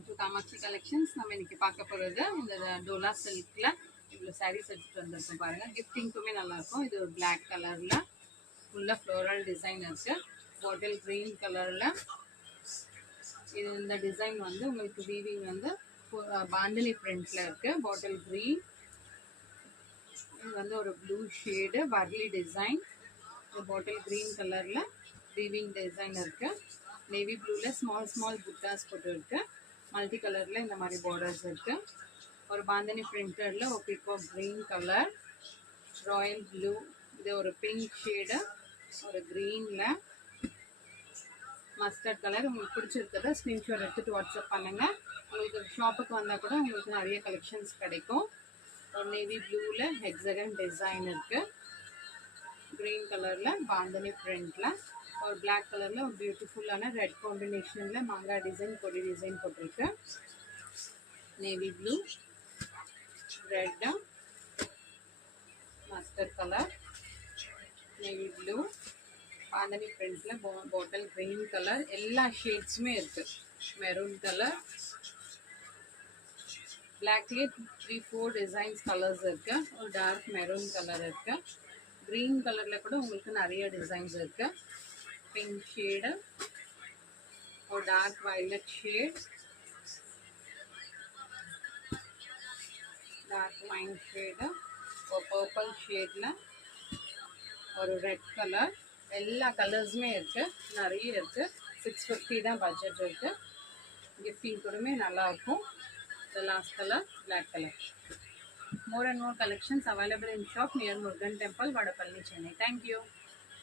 Welcome to Kamakshi collections. நம்ம இன்னைக்கு பார்க்க போகிறது இந்த டோலா சில்கில் இவ்வளோ சாரீஸ் எடுத்துகிட்டு வந்திருக்கோம் பாருங்கள். கிஃப்டிங்க்குமே நல்லாயிருக்கும். இது ஒரு பிளாக் கலரில் ஃபுல்லாக ஃப்ளோரல் டிசைன் இருக்குது. பாட்டில் க்ரீன் கலரில் இது இந்த டிசைன் வந்து உங்களுக்கு வீவிங் வந்து பாந்தினி பிரிண்டில் இருக்குது. பாட்டில் க்ரீன், இது வந்து ஒரு ப்ளூ ஷேடு வர்லி டிசைன். இது பாட்டில் க்ரீன் கலரில் வீவிங் டிசைன் இருக்குது. நேவி ப்ளூவில் ஸ்மால் புட்டாஸ் போட்டு இருக்குது. மல்டி கலரில் இந்த மாதிரி பார்டர்ஸ் இருக்குது. ஒரு பாந்தினி பிரிண்டரில் ஒரு peacock green colour, Royal blue, இது ஒரு பிங்க் ஷேடு, ஒரு க்ரீனில் மஸ்டர்ட் கலர். உங்களுக்கு பிடிச்சிருக்கிறத ஸ்க்ரீன்ஷாட் எடுத்துகிட்டு வாட்ஸ்அப் பண்ணுங்கள். உங்களுக்கு ஷாப்புக்கு வந்தால் கூட உங்களுக்கு நிறைய கலெக்ஷன்ஸ் கிடைக்கும். ஒரு நேவி ப்ளூவில் ஹெக்ஸகன் டிசைன் இருக்குது. க்ரீன் கலரில் பாந்தினி பிரிண்டில் ஒரு பிளாக் கலரில் ஒரு பியூட்டிஃபுல்லான ரெட் காம்பினேஷனில் மாங்காய் டிசைன், கொடி டிசைன் போட்டிருக்கு. Navy blue, red, mustard colour, navy blue, bandhani பிரிண்டில் பாட்டில் க்ரீன் கலர், எல்லா ஷேட்ஸுமே இருக்குது. மெரூன் கலர், பிளாக்லேயே 3-4 டிசைன்ஸ் கலர்ஸ் இருக்குது. ஒரு டார்க் மெரூன் கலர் இருக்குது. க்ரீன் கலரில் கூட உங்களுக்கு நிறைய டிசைன்ஸ் இருக்குது. பிங்க் ஷேடு, ஒரு dark violet shade, dark wine shade, ஒரு பர்பிள் ஷேடில் ஒரு ரெட் கலர். எல்லா கலர்ஸுமே இருக்குது, நிறைய இருக்குது. 650 தான் பட்ஜெட் இருக்குது. கிஃப்டிங் கூடமே நல்லாயிருக்கும். The last color, black color. More and more collections available in shop near Murugan Temple, Vadapalli, Chennai. Thank you.